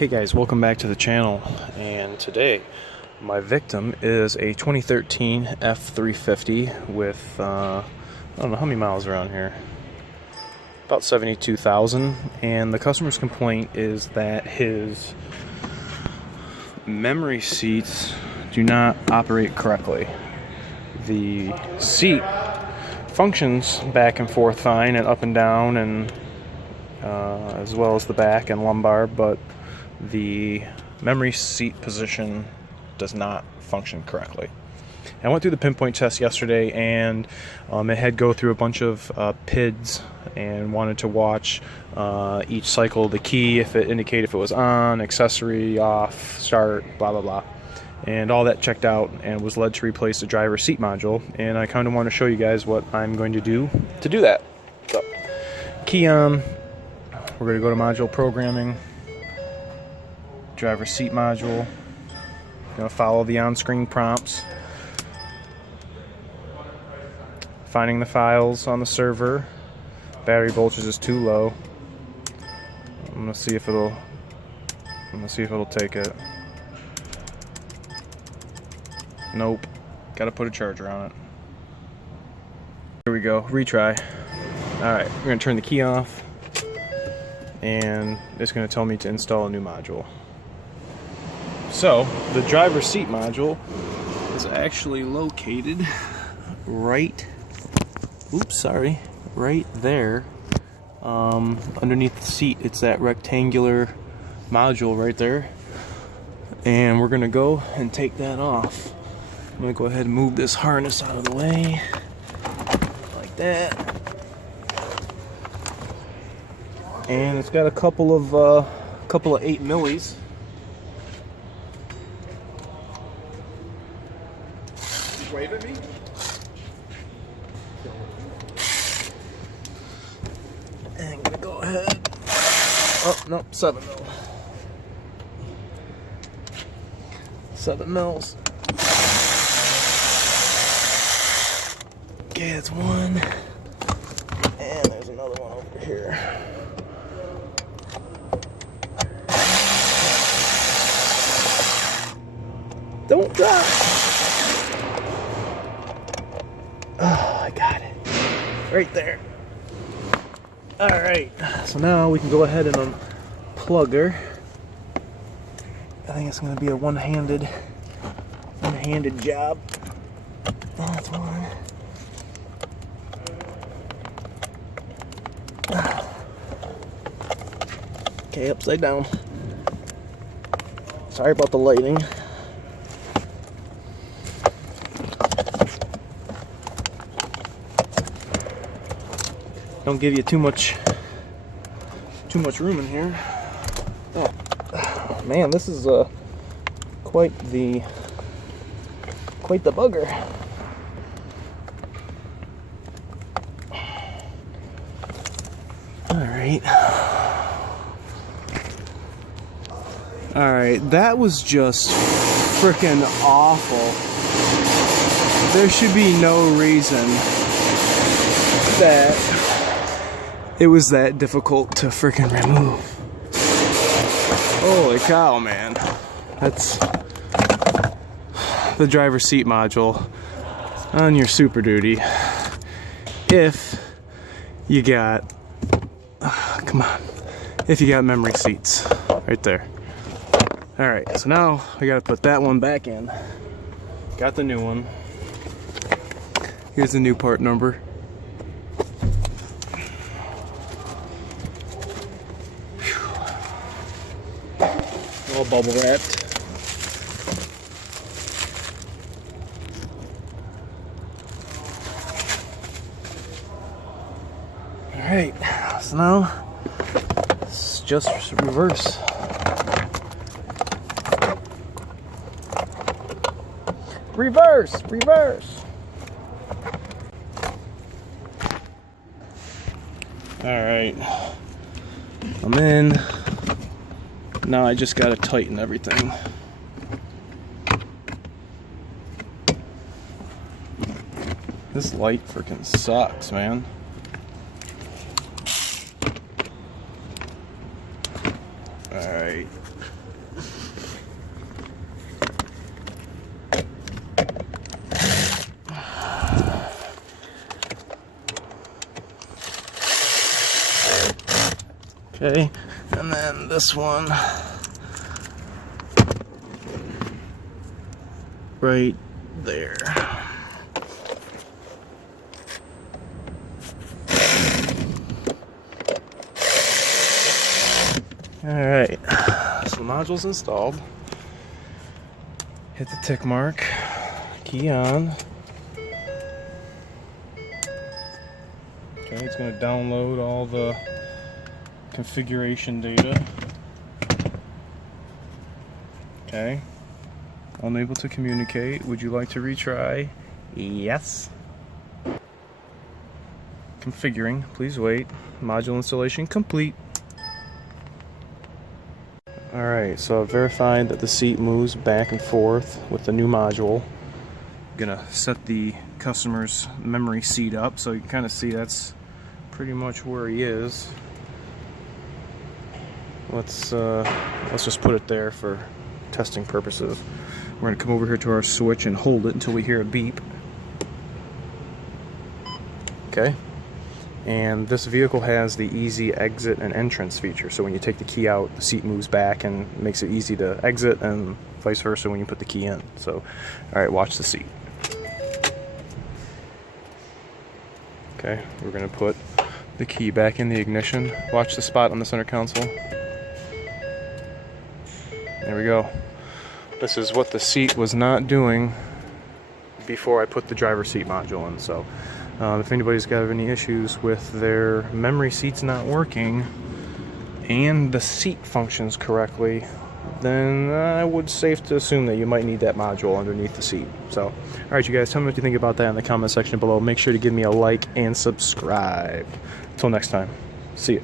Hey guys, welcome back to the channel, and today my victim is a 2013 F350 with I don't know how many miles around here, about 72,000, and the customer's complaint is that his memory seats do not operate correctly. The seat functions back and forth fine and up and down, and as well as the back and lumbar, but the memory seat position does not function correctly. I went through the pinpoint test yesterday, and it had go through a bunch of PIDs and wanted to watch each cycle of the key, if it indicated if it was on, accessory, off, start, blah blah blah, and all that checked out, and was led to replace the driver seat module. And I kind of want to show you guys what I'm going to do that. So, key on. We're going to go to module programming, driver seat module. Going to follow the on-screen prompts. Finding the files on the server. Battery voltage is too low. I'm going to see if it'll take it. Nope. Got to put a charger on it. Here we go. Retry. All right. We're going to turn the key off, and it's going to tell me to install a new module. So the driver seat module is actually located right there, underneath the seat. It's that rectangular module right there, and we're gonna go and take that off. I'm gonna go ahead and move this harness out of the way like that, and it's got a couple of 8 millis. Wave at me? And I'm gonna go ahead. Oh no, 7 mil. 7 mils. Okay, that's one. And there's another one over here. Don't drop. Oh, I got it. Right there. Alright, so now we can go ahead and unplug her. I think it's going to be a one-handed job. That's one. Okay, upside down. Sorry about the lighting. Don't give you too much room in here. Oh, man, this is quite the bugger. All right, that was just freaking awful. There should be no reason that it was that difficult to freaking remove. Holy cow, man. That's the driver seat module on your Super Duty. If you got, if you got memory seats right there. All right, so now we gotta put that one back in. Got the new one. Here's the new part number. All bubble wrapped. Alright, so now it's just reverse. Reverse. Alright, I'm in. Now I just gotta tighten everything. This light freaking sucks, man. Alright. right. Okay, and then this one right there. Alright, so the module's installed. Hit the tick mark, key on. Okay, it's going to download all the configuration data. Okay, unable to communicate. Would you like to retry? Yes. Configuring, please wait. Module installation complete. Alright, so I've verified that the seat moves back and forth with the new module. I'm gonna set the customer's memory seat up so you can kind of see that's pretty much where he is. Let's just put it there for testing purposes. We're gonna come over here to our switch and hold it until we hear a beep. Okay. And this vehicle has the easy exit and entrance feature. So when you take the key out, the seat moves back and makes it easy to exit, and vice versa when you put the key in. So, alright, watch the seat. Okay, we're gonna put the key back in the ignition. Watch the spot on the center console. There we go. This is what the seat was not doing before I put the driver's seat module in. So if anybody's got any issues with their memory seats not working and the seat functions correctly, then I would safe to assume that you might need that module underneath the seat. So, alright you guys, tell me what you think about that in the comment section below. Make sure to give me a like and subscribe. Until next time, see you.